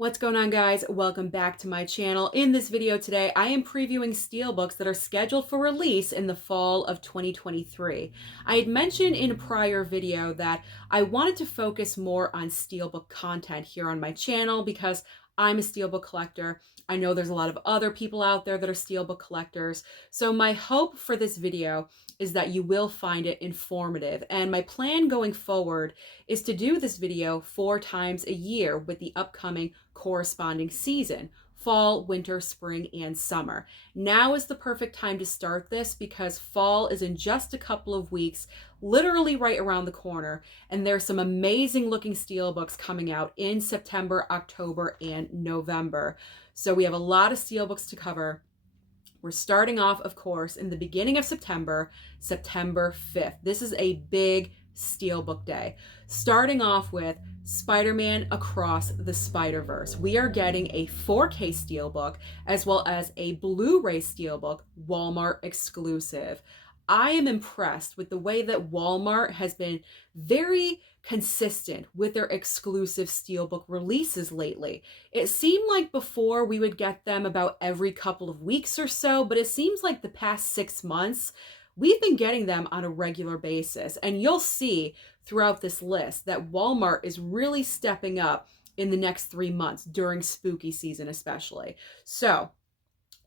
What's going on, guys? Welcome back to my channel. In this video today, I am previewing Steelbooks that are scheduled for release in the fall of 2023. I had mentioned in a prior video that I wanted to focus more on Steelbook content here on my channel because I'm a Steelbook collector. I know there's a lot of other people out there that are Steelbook collectors. So my hope for this video is that you will find it informative. And my plan going forward is to do this video 4 times a year with the upcoming corresponding season: fall, winter, spring, and summer. Now is the perfect time to start this because fall is in just a couple of weeks, literally right around the corner, and there's some amazing looking Steelbooks coming out in September, October, and November. So we have a lot of Steelbooks to cover. We're starting off, of course, in the beginning of September, September 5th. This is a big Steelbook day. Starting off with Spider-Man Across the Spider-Verse. We are getting a 4K Steelbook as well as a Blu-ray Steelbook, Walmart exclusive. I am impressed with the way that Walmart has been very consistent with their exclusive Steelbook releases lately. It seemed like before we would get them about every couple of weeks or so, but it seems like the past 6 months, we've been getting them on a regular basis. And you'll see throughout this list that Walmart is really stepping up in the next 3 months during spooky season especially. So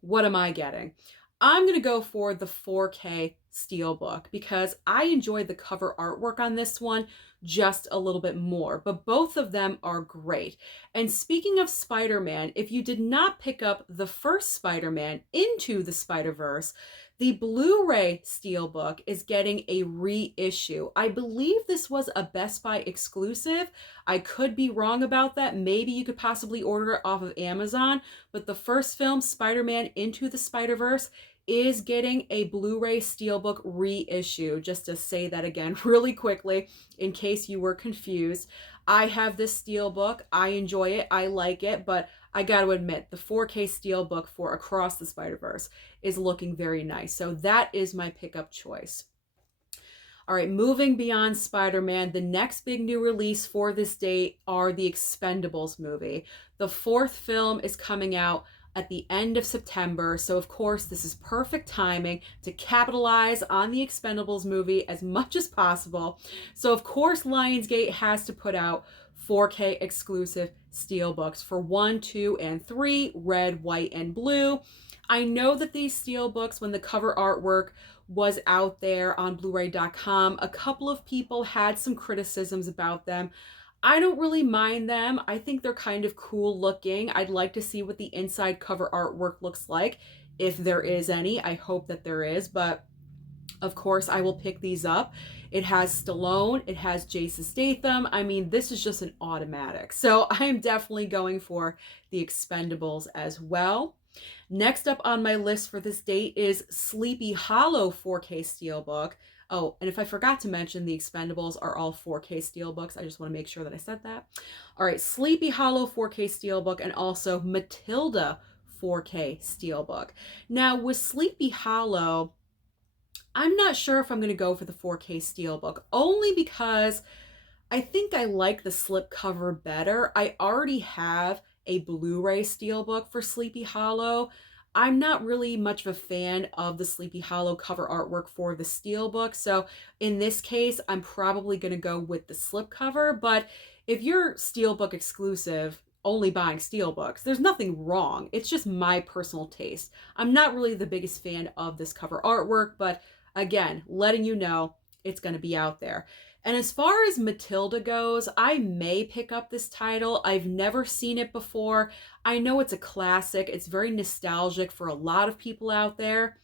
what am I getting? I'm going to go for the 4K Steelbook because I enjoyed the cover artwork on this one just a little bit more, but both of them are great. And speaking of Spider-Man, if you did not pick up the first Spider-Man Into the Spider-Verse, the Blu-ray Steelbook is getting a reissue. I believe this was a Best Buy exclusive. I could be wrong about that. Maybe you could possibly order it off of Amazon, but the first film, Spider-Man Into the Spider-Verse, is getting a Blu-ray Steelbook reissue. Just to say that again really quickly in case you were confused. I have this Steelbook. I enjoy it. I like it, but I got to admit the 4K Steelbook for Across the Spider-Verse is looking very nice. So that is my pickup choice. All right, moving beyond Spider-Man, the next big new release for this date are the Expendables movie. The 4th film is coming out at the end of September. So of course, this is perfect timing to capitalize on the Expendables movie as much as possible. So of course, Lionsgate has to put out 4K exclusive Steelbooks for 1, 2, and 3, red, white, and blue. I know that these Steelbooks, when the cover artwork was out there on blu-ray.com, a couple of people had some criticisms about them. I don't really mind them. I think they're kind of cool looking. I'd like to see what the inside cover artwork looks like, if there is any. I hope that there is, but of course I will pick these up. It has Stallone, it has Jason Statham. I mean, this is just an automatic. So I'm definitely going for the Expendables as well. Next up on my list for this date is Sleepy Hollow 4K Steelbook. Oh, and if I forgot to mention, the Expendables are all 4K Steelbooks. I just want to make sure that I said that. All right, Sleepy Hollow 4K Steelbook and also Matilda 4K Steelbook. Now, with Sleepy Hollow, I'm not sure if I'm going to go for the 4K Steelbook, only because I think I like the slipcover better. I already have a Blu-ray Steelbook for Sleepy Hollow. I'm not really much of a fan of the Sleepy Hollow cover artwork for the Steelbook. So in this case, I'm probably going to go with the slipcover. But if you're Steelbook exclusive, only buying Steelbooks, there's nothing wrong. It's just my personal taste. I'm not really the biggest fan of this cover artwork, but again, letting you know it's going to be out there. And as far as Matilda goes, I may pick up this title. I've never seen it before. I know it's a classic. It's very nostalgic for a lot of people out there.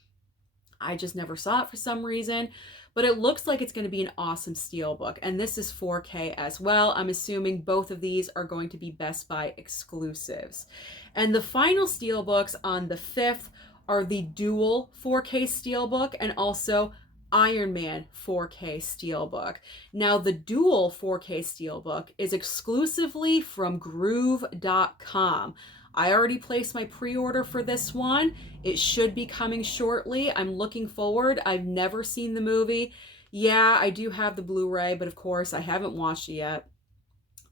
I just never saw it for some reason, but it looks like it's going to be an awesome Steelbook. And this is 4K as well. I'm assuming both of these are going to be Best Buy exclusives. And the final Steelbooks on the 5th are the dual 4K Steelbook and also Iron Man 4K Steelbook. Now, the dual 4K Steelbook is exclusively from groove.com. I already placed my pre-order for this one. It should be coming shortly. I'm looking forward. I've never seen the movie. Yeah, I do have the Blu-ray, but of course I haven't watched it yet.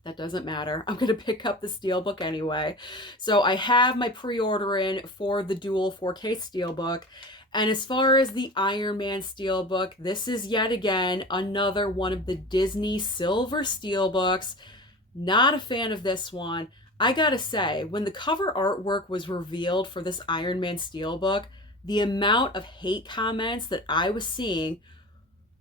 That doesn't matter. I'm going to pick up the Steelbook anyway. So I have my pre-order in for the dual 4K Steelbook. And as far as the Iron Man Steelbook, this is yet again another one of the Disney Silver Steelbooks. Not a fan of this one. I gotta say, when the cover artwork was revealed for this Iron Man Steelbook, the amount of hate comments that I was seeing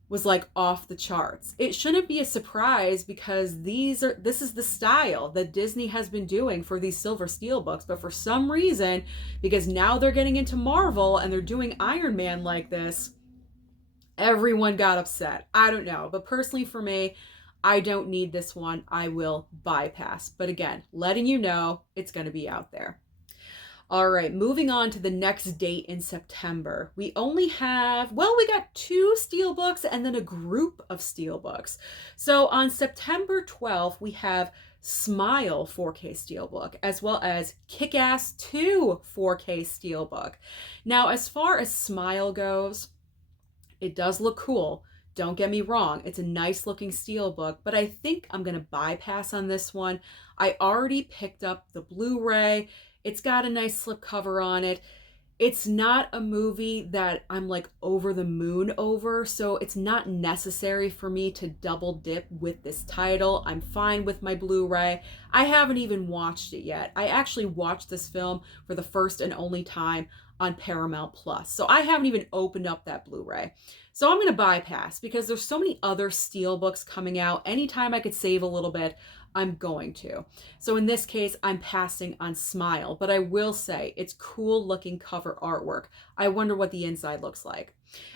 was like off the charts. It shouldn't be a surprise because this is the style that Disney has been doing for these Silver Steelbooks, but for some reason, because now they're getting into Marvel and they're doing Iron Man like this, everyone got upset. I don't know, but personally for me, I don't need this one. I will bypass. But again, letting you know it's going to be out there. All right, moving on to the next date in September. We only have, well, we got 2 Steelbooks and then a group of Steelbooks. So on September 12th, we have Smile 4K Steelbook, as well as Kick-Ass 2 4K Steelbook. Now, as far as Smile goes, it does look cool. Don't get me wrong, it's a nice looking Steelbook, but I think I'm going to bypass on this one. I already picked up the Blu-ray. It's got a nice slipcover on it. It's not a movie that I'm like over the moon over, so it's not necessary for me to double dip with this title. I'm fine with my Blu-ray. I haven't even watched it yet. I actually watched this film for the first and only time on Paramount Plus, so I haven't even opened up that Blu-ray. So I'm going to bypass because there's so many other Steelbooks coming out. Anytime I could save a little bit, I'm going to. So in this case, I'm passing on Smile, but I will say it's cool looking cover artwork. I wonder what the inside looks like.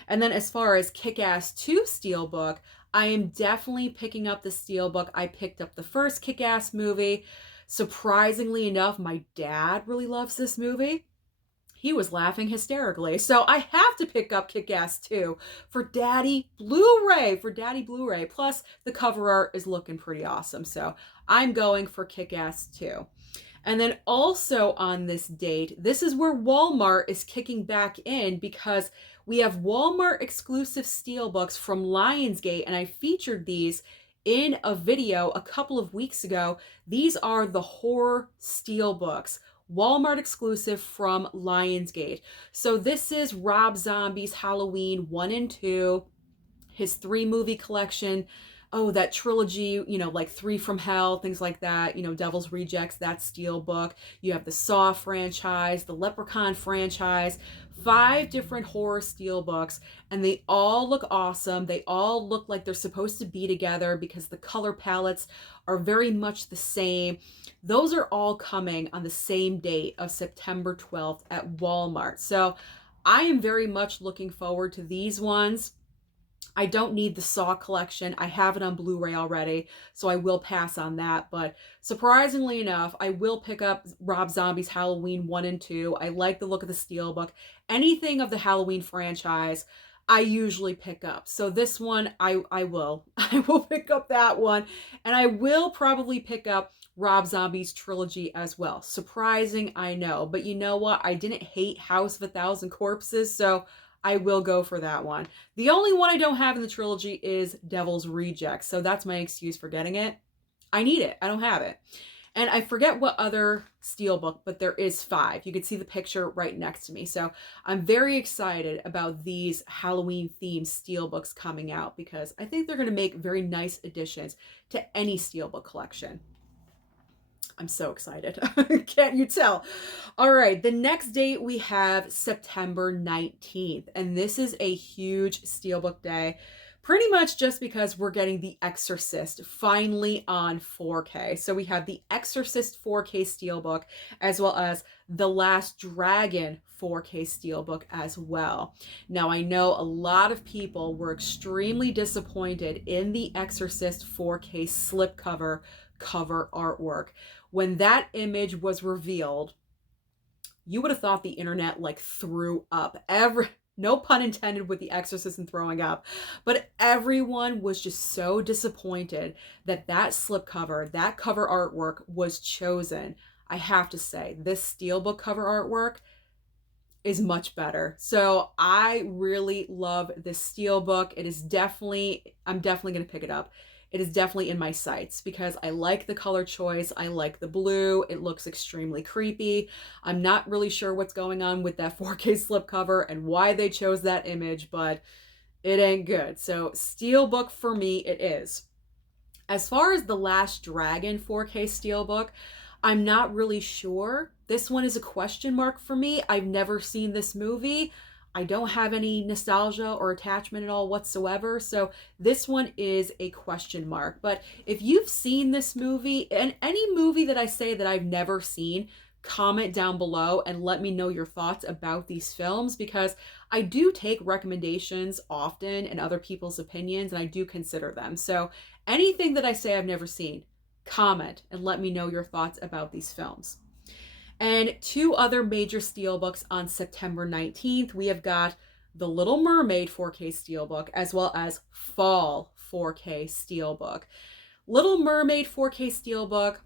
And then as far as Kick-Ass 2 Steelbook, I am definitely picking up the Steelbook. I picked up the first Kick-Ass movie. Surprisingly enough, my dad really loves this movie. He was laughing hysterically. So I have to pick up Kick-Ass 2 for Daddy Blu-ray, Plus, the cover art is looking pretty awesome. So I'm going for Kick-Ass 2. And then also on this date, this is where Walmart is kicking back in because we have Walmart exclusive Steelbooks from Lionsgate, and I featured these in a video a couple of weeks ago. These are the horror Steelbooks. Walmart exclusive from Lionsgate. So this is Rob Zombie's Halloween 1 and 2, his 3-movie collection. Oh, that trilogy, you know, like 3 from Hell, things like that. You know, Devil's Rejects, that Steelbook. You have the Saw franchise, the Leprechaun franchise, 5 different horror Steelbooks, and they all look awesome. They all look like they're supposed to be together because the color palettes are very much the same. Those are all coming on the same date of September 12th at Walmart. So I am very much looking forward to these ones. I don't need the Saw collection. I have it on Blu-ray already, so I will pass on that. But surprisingly enough, I will pick up Rob Zombie's Halloween 1 and 2. I like the look of the Steelbook. Anything of the Halloween franchise, I usually pick up. So this one, I will. I will pick up that one. And I will probably pick up Rob Zombie's trilogy as well. Surprising, I know. But you know what? I didn't hate House of a Thousand Corpses, so I will go for that one. The only one I don't have in the trilogy is Devil's Rejects, so that's my excuse for getting it. I need it. I don't have it. And I forget what other Steelbook, but there is 5. You can see the picture right next to me. So I'm very excited about these Halloween-themed Steelbooks coming out because I think they're going to make very nice additions to any Steelbook collection. I'm so excited. Can't you tell? All right, the next date we have September 19th, and this is a huge Steelbook day, pretty much just because we're getting The Exorcist finally on 4K. So we have The Exorcist 4K Steelbook, as well as The Last Dragon 4K Steelbook as well. Now, I know a lot of people were extremely disappointed in The Exorcist 4K slipcover cover artwork. When that image was revealed, you would have thought the internet like threw up. No pun intended with The Exorcist and throwing up, but everyone was just so disappointed that that slipcover, that cover artwork was chosen. I have to say, this Steelbook cover artwork is much better. So I really love this Steelbook. It is definitely, I'm definitely going to pick it up. it is definitely in my sights because I like the color choice. I like the blue. It looks extremely creepy. I'm not really sure what's going on with that 4K slipcover and why they chose that image, but it ain't good. So Steelbook for me, it is. As far as The Last Dragon 4K Steelbook, I'm not really sure. This one is a question mark for me. I've never seen this movie. I don't have any nostalgia or attachment at all whatsoever. So this one is a question mark. But if you've seen this movie, and any movie that I say that I've never seen, comment down below and let me know your thoughts about these films, because I do take recommendations often and other people's opinions, and I do consider them. So anything that I say I've never seen, comment and let me know your thoughts about these films. And two other major Steelbooks on September 19th. We have got The Little Mermaid 4K Steelbook as well as Fall 4K Steelbook. Little Mermaid 4K Steelbook,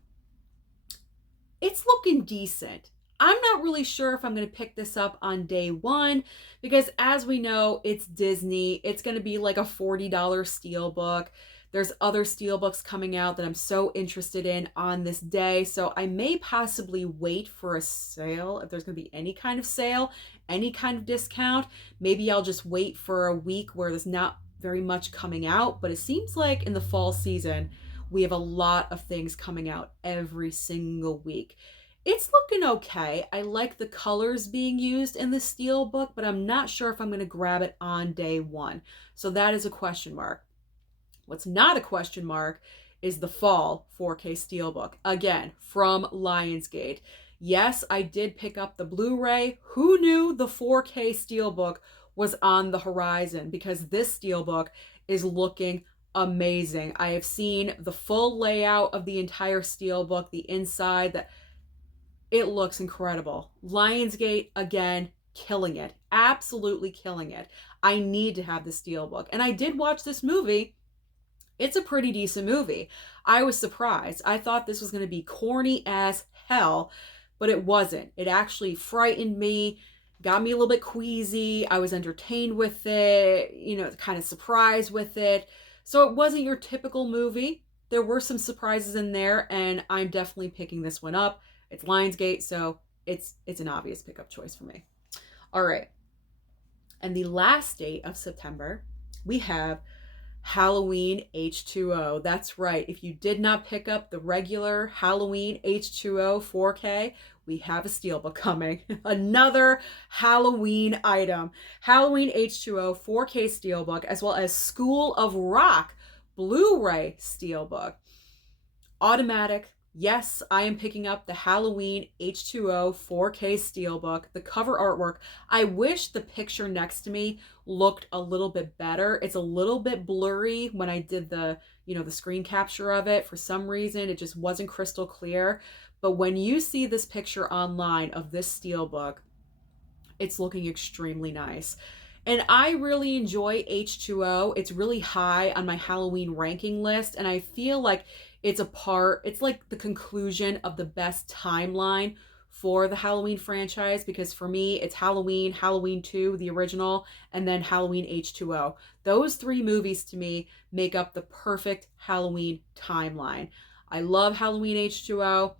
it's looking decent. I'm not really sure if I'm going to pick this up on day one because, as we know, it's Disney. It's going to be like a $40 Steelbook. There's other Steelbooks coming out that I'm so interested in on this day. So I may possibly wait for a sale. If there's going to be any kind of sale, any kind of discount, maybe I'll just wait for a week where there's not very much coming out. But it seems like in the fall season, we have a lot of things coming out every single week. It's looking okay. I like the colors being used in the Steelbook, but I'm not sure if I'm going to grab it on day one. So that is a question mark. What's not a question mark is the Fall 4K Steelbook. Again, from Lionsgate. Yes, I did pick up the Blu-ray. Who knew the 4K Steelbook was on the horizon? Because this Steelbook is looking amazing. I have seen the full layout of the entire Steelbook, the inside, that it looks incredible. Lionsgate, again, killing it. Absolutely killing it. I need to have the Steelbook. And I did watch this movie. It's a pretty decent movie. I was surprised. I thought this was going to be corny as hell, but it wasn't. It actually frightened me, got me a little bit queasy. I was entertained with it, kind of surprised with it. So it wasn't your typical movie. There were some surprises in there, and I'm definitely picking this one up. It's Lionsgate, so it's an obvious pickup choice for me. All right. And the last date of September, we have Halloween H2O. That's right. If you did not pick up the regular Halloween H2O 4K, we have a Steelbook coming. Another Halloween item. Halloween H2O 4K Steelbook, as well as School of Rock Blu-ray Steelbook. Automatic. Yes, I am picking up the Halloween H2O 4K Steelbook, the cover artwork. I wish the picture next to me looked a little bit better. It's a little bit blurry when I did the screen capture of it. For some reason, it just wasn't crystal clear. But when you see this picture online of this Steelbook, it's looking extremely nice. And I really enjoy H2O. It's really high on my Halloween ranking list, and I feel like it's like the conclusion of the best timeline for the Halloween franchise, because for me, it's Halloween, Halloween 2, the original, and then Halloween H2O. Those three movies to me make up the perfect Halloween timeline. I love Halloween H2O.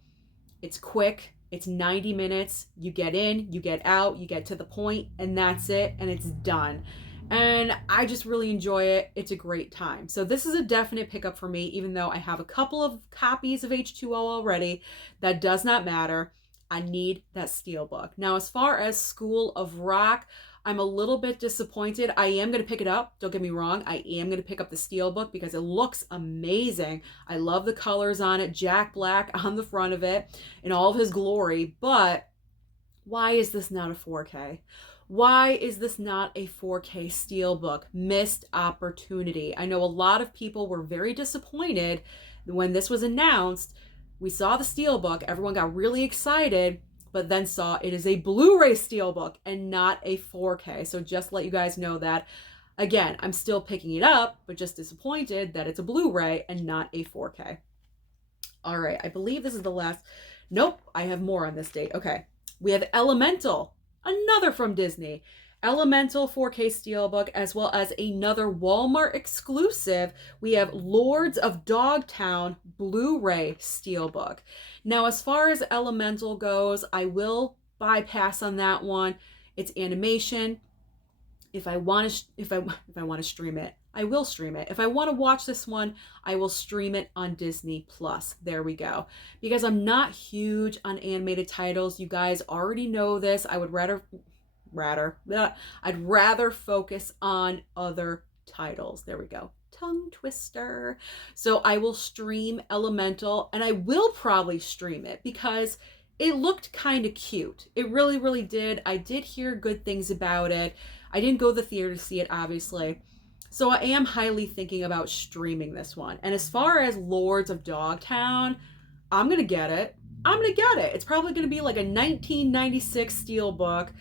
It's quick. It's 90 minutes. You get in, you get out, you get to the point, and that's it, and it's done. And I just really enjoy it. It's a great time. So this is a definite pickup for me, even though I have a couple of copies of H2O already. That does not matter. I need that Steelbook. Now, as far as School of Rock, I'm a little bit disappointed. I am going to pick it up. Don't get me wrong. I am going to pick up the Steelbook because it looks amazing. I love the colors on it. Jack Black on the front of it in all of his glory. But why is this not a 4K? Why is this not a 4K Steelbook? Missed opportunity. I know a lot of people were very disappointed when this was announced. We saw the Steelbook, everyone got really excited, but then saw it is a Blu-ray Steelbook and not a 4K. So just let you guys know that. Again, I'm still picking it up, but just disappointed that it's a Blu-ray and not a 4K. All right, I believe this is the last. Nope, I have more on this date. Okay, we have Elemental. Another from Disney. Elemental 4K Steelbook, as well as another Walmart exclusive. We have Lords of Dogtown Blu-ray Steelbook. Now, as far as Elemental goes, I will bypass on that one. It's animation. If I want to stream it, I will stream it. If I want to watch this one, I will stream it on Disney Plus. There we go. Because I'm not huge on animated titles. You guys already know this. I would I'd rather focus on other titles. There we go. Tongue twister. So I will stream Elemental, and I will probably stream it because it looked kind of cute. It really, really did. I did hear good things about it. I didn't go to the theater to see it, obviously. So I am highly thinking about streaming this one. And as far as Lords of Dogtown, I'm going to get it. I'm going to get it. It's probably going to be like a 1996 Steelbook,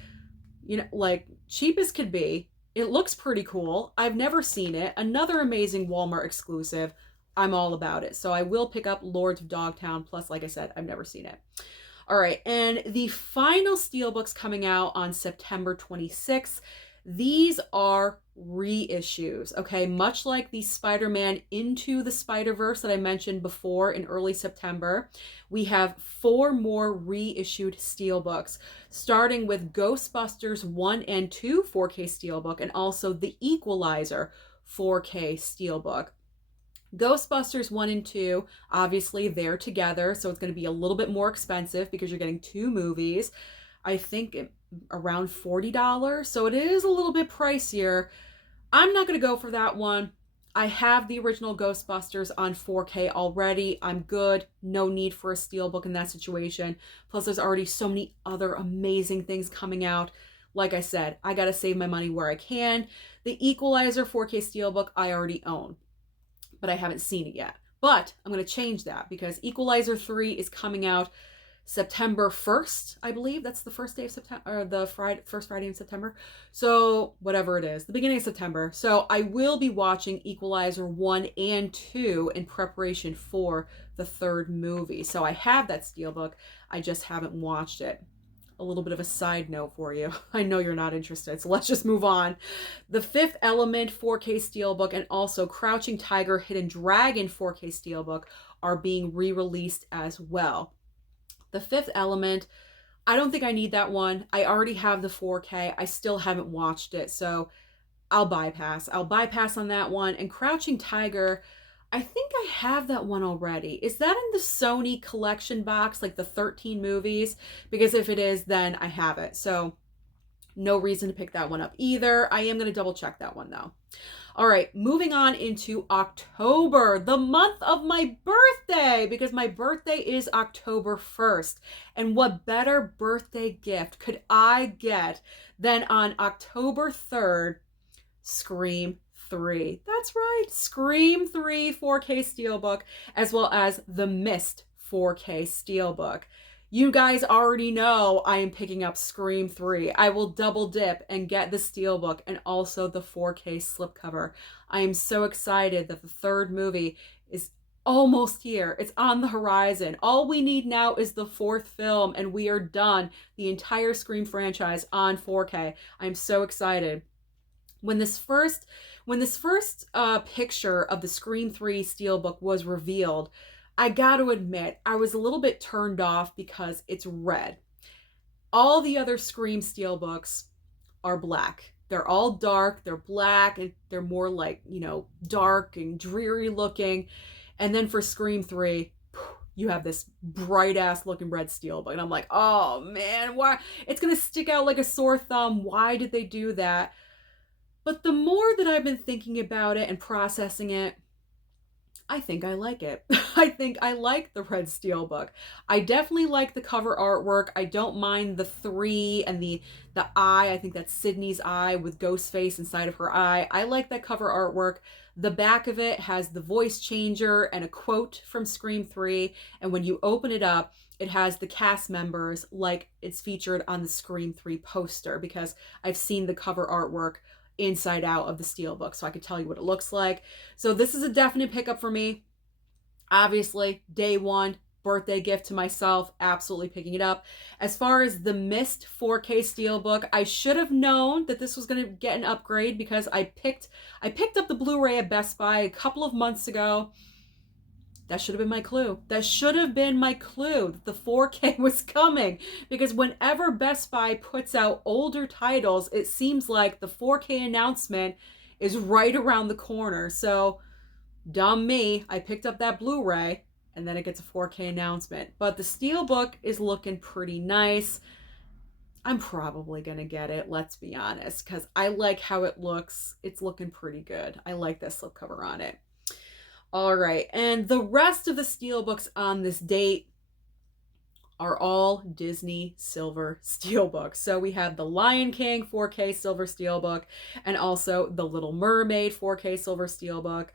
you know, like cheap as could be. It looks pretty cool. I've never seen it. Another amazing Walmart exclusive. I'm all about it. So I will pick up Lords of Dogtown. Plus, like I said, I've never seen it. All right. And the final Steelbooks coming out on September 26th. These are reissues, okay? Much like the Spider-Man Into the Spider-Verse that I mentioned before in early September, we have 4 more reissued Steelbooks, starting with Ghostbusters 1 and 2 4K Steelbook, and also The Equalizer 4K Steelbook. Ghostbusters 1 and 2, obviously they're together, so it's going to be a little bit more expensive because you're getting 2 movies. I think around $40, so it is a little bit pricier. I'm not going to go for that one. I have the original Ghostbusters on 4K already. I'm good. No need for a Steelbook in that situation. Plus, there's already so many other amazing things coming out. Like I said, I got to save my money where I can. The Equalizer 4K Steelbook I already own, but I haven't seen it yet. But I'm going to change that because Equalizer 3 is coming out September 1st, I believe. That's the first day of September, or the first Friday in September. So whatever it is, the beginning of September. So I will be watching Equalizer 1 and 2 in preparation for the 3rd movie. So I have that Steelbook. I just haven't watched it. A little bit of a side note for you. I know you're not interested, so let's just move on. The Fifth Element 4K Steelbook and also Crouching Tiger, Hidden Dragon 4K Steelbook are being re-released as well. The Fifth Element, I don't think I need that one. I already have the 4K. I still haven't watched it, so I'll bypass. I'll bypass on that one. And Crouching Tiger, I think I have that one already. Is that in the Sony collection box, like the 13 movies? Because if it is, then I have it. So no reason to pick that one up either. I am going to double check that one though. All right, moving on into October, the month of my birthday, because my birthday is October 1st. And what better birthday gift could I get than on October 3rd, Scream 3. That's right, Scream 3 4K Steelbook, as well as The Mist 4K Steelbook. You guys already know I am picking up Scream 3. I will double dip and get the Steelbook and also the 4K slipcover. I am so excited that the 3rd movie is almost here. It's on the horizon. All we need now is the 4th film and we are done. The entire Scream franchise on 4K. I'm so excited. When this first picture of the Scream 3 Steelbook was revealed, I got to admit, I was a little bit turned off because it's red. All the other Scream Steelbooks are black. They're all dark, they're black, and they're more like, you know, dark and dreary looking. And then for Scream 3, you have this bright ass looking red Steelbook. And I'm like, oh man, why? It's going to stick out like a sore thumb. Why did they do that? But the more that I've been thinking about it and processing it, I think I like it. I think I like the red Steelbook. I definitely like the cover artwork. I don't mind the 3 and the eye. I think that's Sydney's eye with Ghostface inside of her eye. I like that cover artwork. The back of it has the voice changer and a quote from Scream 3. And when you open it up, it has the cast members like it's featured on the Scream 3 poster, because I've seen the cover artwork inside out of the Steelbook, so I could tell you what it looks like. So this is a definite pickup for me. Obviously, day one, birthday gift to myself, absolutely picking it up. As far as the missed 4K Steelbook, I should have known that this was going to get an upgrade because I picked up the Blu-ray at Best Buy a couple of months ago. That should have been my clue. That should have been my clue that the 4K was coming, because whenever Best Buy puts out older titles, it seems like the 4K announcement is right around the corner. So, dumb me, I picked up that Blu-ray and then it gets a 4K announcement. But the Steelbook is looking pretty nice. I'm probably going to get it, let's be honest, because I like how it looks. It's looking pretty good. I like that slipcover on it. All right, and the rest of the Steelbooks on this date are all Disney Silver Steelbooks. So we have the Lion King 4K Silver Steelbook and also the Little Mermaid 4K Silver Steelbook.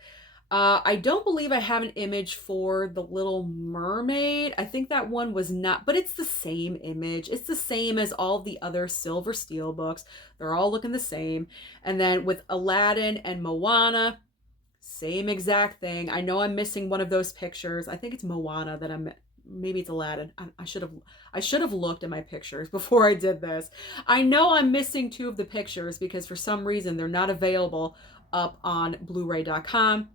I don't believe I have an image for the Little Mermaid. I think that one was not, but it's the same image. It's the same as all the other Silver Steelbooks. They're all looking the same. And then with Aladdin and Moana, same exact thing. I know I'm missing one of those pictures. I think it's Moana that maybe it's Aladdin. I should have looked at my pictures before I did this. I know I'm missing two of the pictures because for some reason they're not available up on blu-ray.com.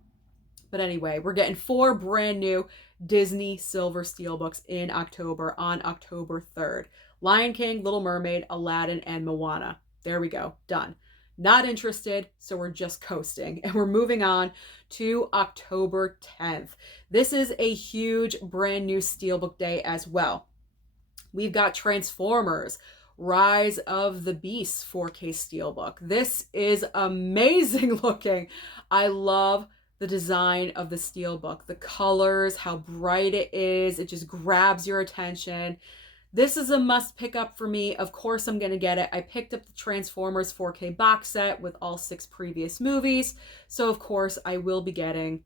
But anyway, we're getting 4 brand new Disney Silver Steelbooks in October on October 3rd. Lion King, Little Mermaid, Aladdin, and Moana. There we go. Done. Not interested, so we're just coasting. And we're moving on to October 10th. This is a huge brand new Steelbook day as well. We've got Transformers, Rise of the Beasts 4K Steelbook. This is amazing looking. I love the design of the Steelbook. The colors, how bright it is. It just grabs your attention. This is a must pick up for me. Of course I'm going to get it. I picked up the Transformers 4K box set with all 6 previous movies. So of course I will be getting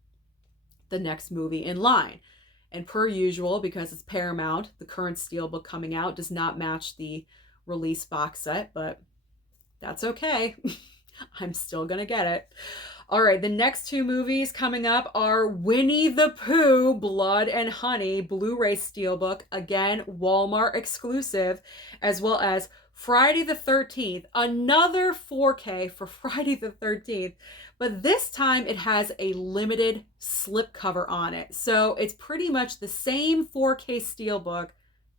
the next movie in line. And per usual, because it's Paramount, the current Steelbook coming out does not match the release box set, but that's okay. I'm still going to get it. All right, the next 2 movies coming up are Winnie the Pooh, Blood and Honey, Blu-ray Steelbook, again, Walmart exclusive, as well as Friday the 13th, another 4K for Friday the 13th, but this time it has a limited slipcover on it. So it's pretty much the same 4K Steelbook.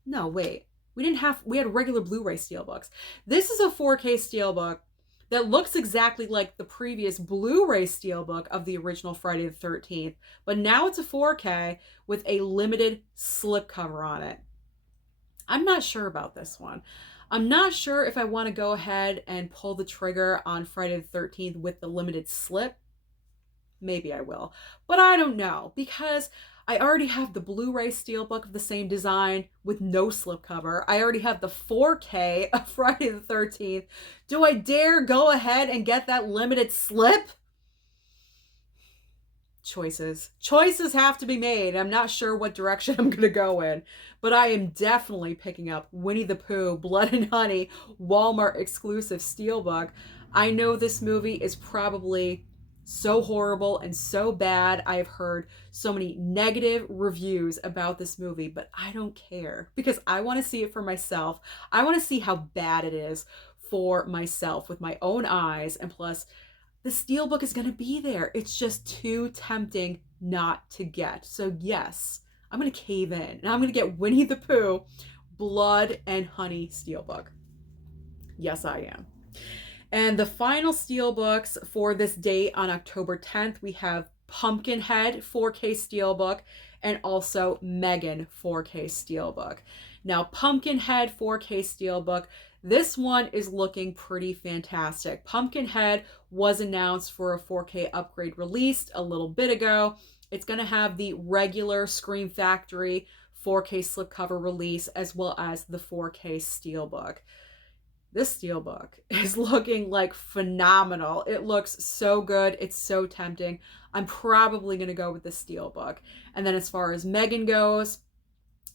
No, wait, we had regular Blu-ray Steelbooks. This is a 4K Steelbook that looks exactly like the previous Blu-ray Steelbook of the original Friday the 13th, but now it's a 4K with a limited slipcover on it. I'm not sure about this one. I'm not sure if I want to go ahead and pull the trigger on Friday the 13th with the limited slip. Maybe I will, but I don't know, because I already have the Blu-ray Steelbook of the same design with no slipcover. I already have the 4K of Friday the 13th. Do I dare go ahead and get that limited slip? Choices. Choices have to be made. I'm not sure what direction I'm going to go in, but I am definitely picking up Winnie the Pooh, Blood and Honey, Walmart exclusive Steelbook. I know this movie is probably so horrible and so bad. I've heard so many negative reviews about this movie, but I don't care because I want to see it for myself. I want to see how bad it is for myself with my own eyes, and plus the Steelbook is going to be there. It's just too tempting not to get. So yes, I'm going to cave in and I'm going to get Winnie the Pooh, Blood and Honey Steelbook. Yes, I am. And the final Steelbooks for this date on October 10th, we have Pumpkinhead 4K Steelbook and also Megan 4K Steelbook. Now, Pumpkinhead 4K Steelbook, this one is looking pretty fantastic. Pumpkinhead was announced for a 4K upgrade released a little bit ago. It's going to have the regular Scream Factory 4K slipcover release as well as the 4K Steelbook. This Steelbook is looking like phenomenal. It looks so good. It's so tempting. I'm probably going to go with the Steelbook. And then as far as Megan goes,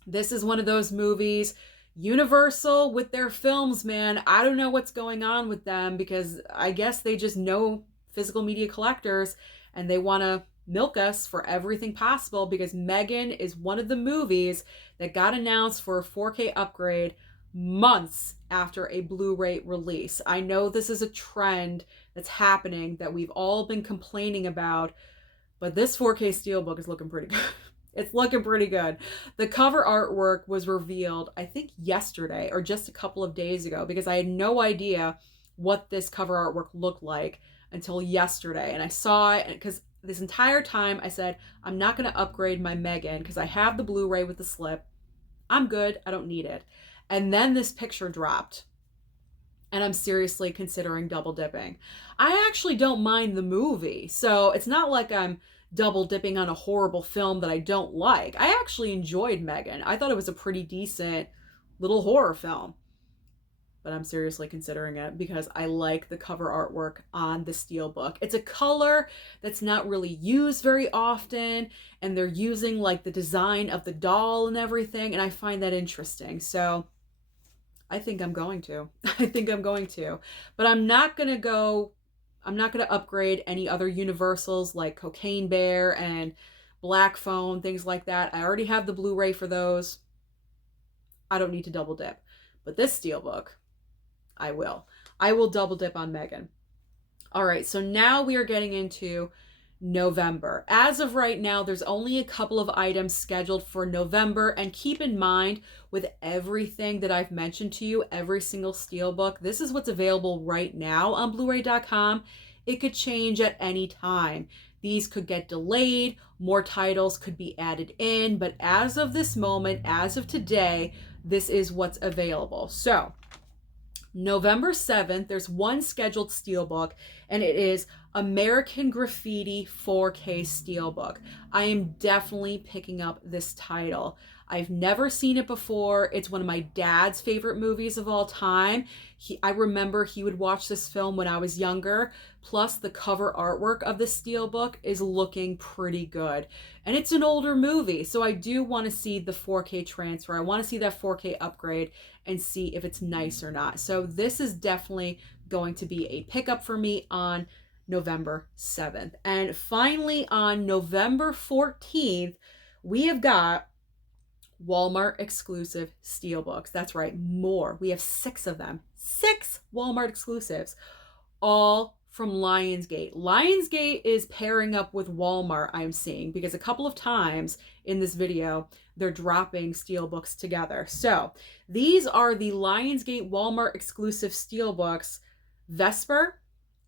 this is one of those movies. Universal with their films, man. I don't know what's going on with them because I guess they just know physical media collectors and they want to milk us for everything possible, because Megan is one of the movies that got announced for a 4K upgrade months after a Blu-ray release. I know this is a trend that's happening that we've all been complaining about, but this 4K Steelbook is looking pretty good. It's looking pretty good. The cover artwork was revealed, I think yesterday or just a couple of days ago, because I had no idea what this cover artwork looked like until yesterday. And I saw it because this entire time I said, I'm not going to upgrade my Megan because I have the Blu-ray with the slip. I'm good. I don't need it. And then this picture dropped, and I'm seriously considering double dipping. I actually don't mind the movie, so it's not like I'm double dipping on a horrible film that I don't like. I actually enjoyed Megan. I thought it was a pretty decent little horror film. But I'm seriously considering it because I like the cover artwork on the Steelbook. It's a color that's not really used very often, and they're using like the design of the doll and everything, and I find that interesting. So I think I'm going to. I think I'm going to. But I'm not going to upgrade any other Universals like Cocaine Bear and Black Phone, things like that. I already have the Blu-ray for those. I don't need to double dip. But this Steelbook, I will. I will double dip on Megan. All right, so now we are getting into November. As of right now, there's only a couple of items scheduled for November, and keep in mind, with everything that I've mentioned to you, every single Steelbook, this is what's available right now on Blu-ray.com. It could change at any time. These could get delayed, more titles could be added in, but as of this moment, as of today, this is what's available. So November 7th, there's one scheduled Steelbook, and it is American Graffiti 4K Steelbook. I am definitely picking up this title. I've never seen it before. It's one of my dad's favorite movies of all time. I remember he would watch this film when I was younger. Plus, the cover artwork of the Steelbook is looking pretty good. And it's an older movie, so I do want to see the 4K transfer. I want to see that 4K upgrade and see if it's nice or not. So this is definitely going to be a pickup for me on November 7th. And finally, on November 14th, we have got Walmart exclusive Steelbooks. That's right, more. We have 6 of them. 6 Walmart exclusives, all from Lionsgate. Lionsgate is pairing up with Walmart, I'm seeing, because a couple of times in this video, they're dropping Steelbooks together. So these are the Lionsgate Walmart exclusive Steelbooks: Vesper,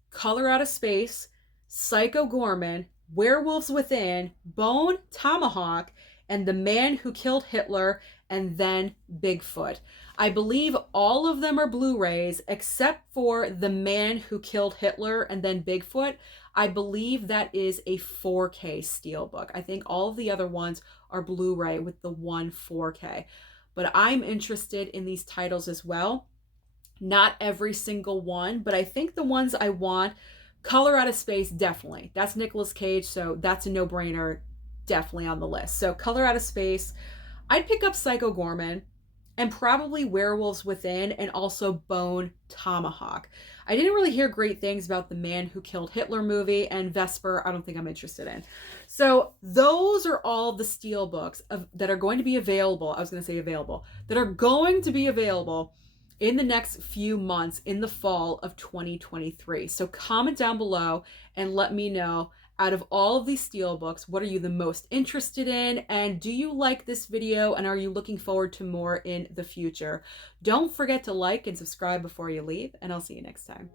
Color Out of Space, Psycho Gorman, Werewolves Within, Bone Tomahawk, and The Man Who Killed Hitler, and then Bigfoot. I believe all of them are Blu-rays except for The Man Who Killed Hitler and then Bigfoot. I believe that is a 4K Steelbook. I think all of the other ones are Blu-ray with the one 4K. But I'm interested in these titles as well. Not every single one, but I think the ones I want, Color Out of Space, definitely. That's Nicolas Cage, so that's a no-brainer, definitely on the list. So Color Out of Space. I'd pick up Psycho Gorman and probably Werewolves Within, and also Bone Tomahawk. I didn't really hear great things about the Man Who Killed Hitler movie, and Vesper, I don't think I'm interested in. So those are all the Steelbooks that are going to be available. I was going to say available. That are going to be available in the next few months in the fall of 2023. So comment down below and let me know, out of all of these Steelbooks, what are you the most interested in? And do you like this video? And are you looking forward to more in the future? Don't forget to like and subscribe before you leave, and I'll see you next time.